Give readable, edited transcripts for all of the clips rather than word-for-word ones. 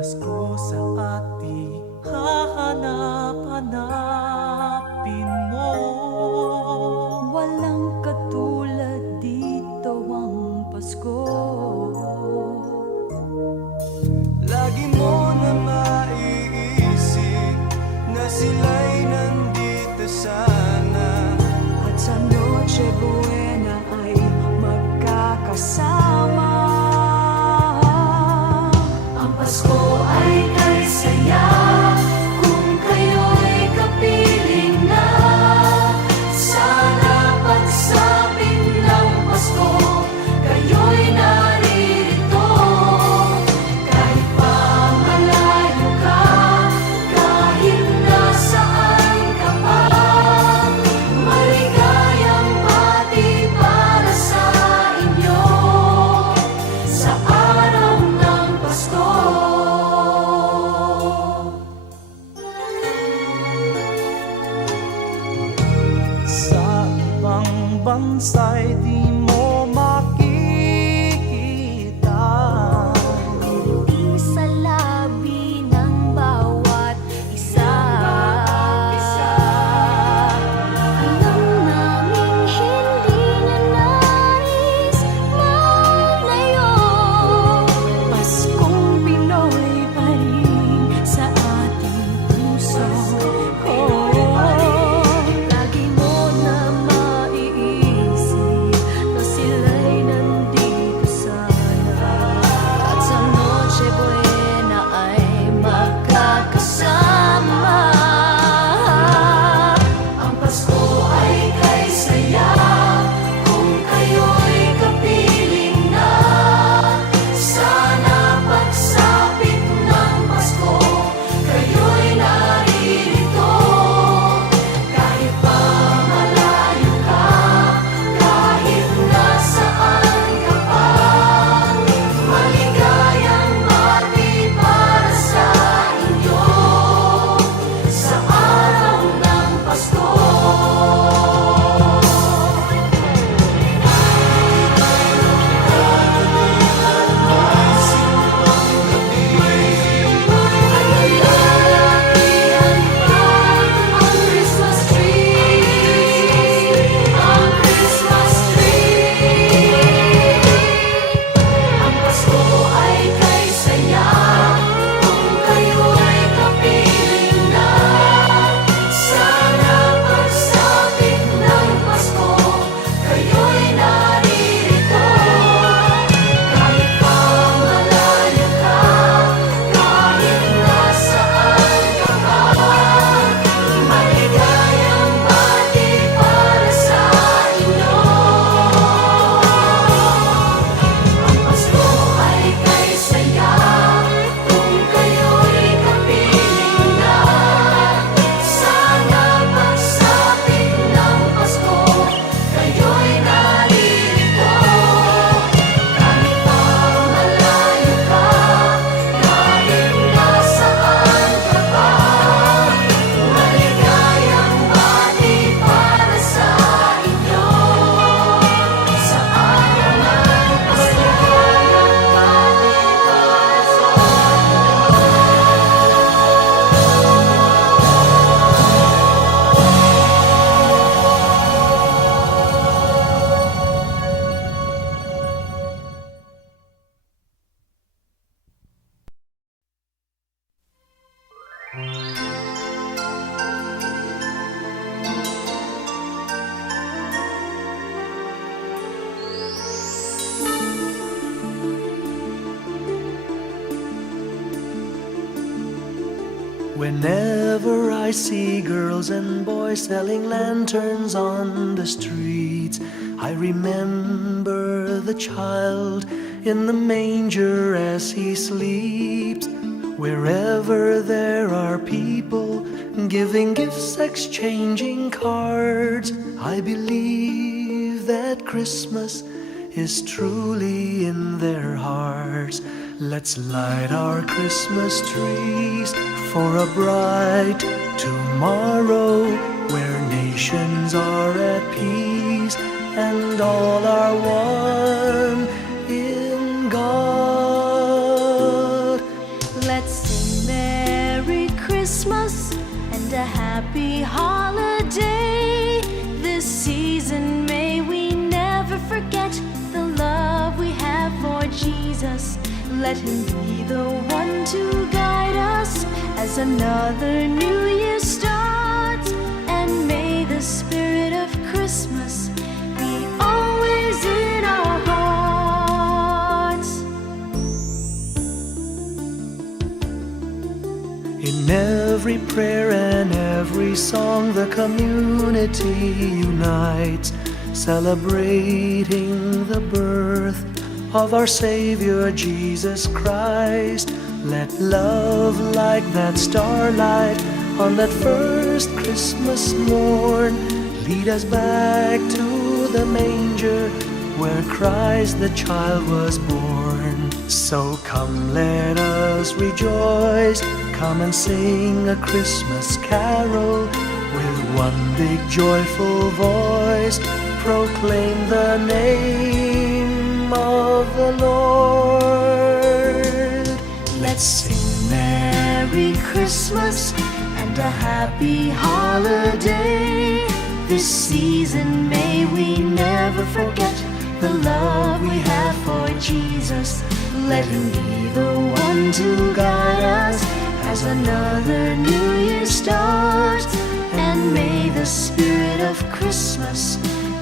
Pasko sa ating hahanap-hanapin mo. Walang katulad dito ang Pasko. Lagi mo na maiisip na sila'y nandito sana, At sa Noche Buena ay magkakasama. Ang Pasko ay kay saya kung kayo'y kapiling na. Sana pagsapit ng Pasko, kayo'y naririto. Kahit pa malayo ka, kahit nasaan ka pa, maligayang bati para sa inyo sa araw ng Pasko. Sa ibang bansa'y di mo makikita. Ngiti sa labi ng bawat isa. Alam naming hindi niya nais malayo. Paskong Pinoy pa rin sa ating puso. Lagi mo na maiisip na sila'y nandito sana. At sa Noche Buena ay magkakasama. Ang Pasko ay kay saya kung kayo'y kapiling na. Sana pagsapit ng Pasko, kayo'y naririto. Kahit pa malayo ka, kahit nasaan ka pa, maligayang bati para sa inyo sa araw ng Pasko. Alalahapian pa ang Christmas tree, ang Christmas tree. Ang Pasko ay kay saya kung kayo'y kapiling na. Sana pagsapit ng Pasko, kayo'y naririto. Kahit pa malayo ka, kahit nasaan ka pa, maligayang bati para sa inyo. Ang Pasko ay kay saya kung kayo'y kapiling na. Sana pagsapit ng Pasko, kayo'y naririto. Kahit pa malayo ka, kahit nasaan ka pa, maligayang bati para sa inyo sa araw ng Pasko. whenever I see girls and boys selling lanterns on the streets, I remember the child in the manger as he sleeps. Wherever there are people giving gifts, exchanging cards, I believe that Christmas is truly in their hearts. Let's light our Christmas trees for a bright tomorrow, where nations are at peace and all are one in God. Let's sing Merry Christmas and a happy holiday. This season may we never forget the love we have for Jesus. Let him be the one to guide us as another new year starts. And may the spirit of Christmas be always in our hearts. In every prayer and every song, the community unites, celebrating the birth of our Savior Jesus Christ. Let love like that starlight on that first Christmas morn lead us back to the manger where Christ the child was born. So come, let us rejoice, come and sing a Christmas carol. With one big joyful voice, proclaim the name of the Lord. Let's sing Merry Christmas and a happy holiday. This season may we never forget the love we have for Jesus. Let him be the one to guide us as another new year starts. And may the spirit of Christmas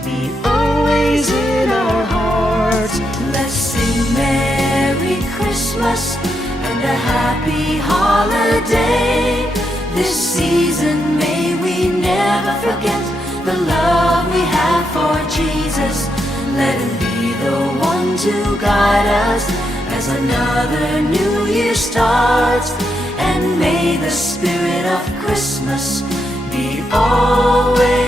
be always in our hearts. Let's sing Merry Christmas and a happy holiday. This season may we never forget the love we have for Jesus. Let him be the one to guide us as another new year starts. And may the spirit of Christmas be always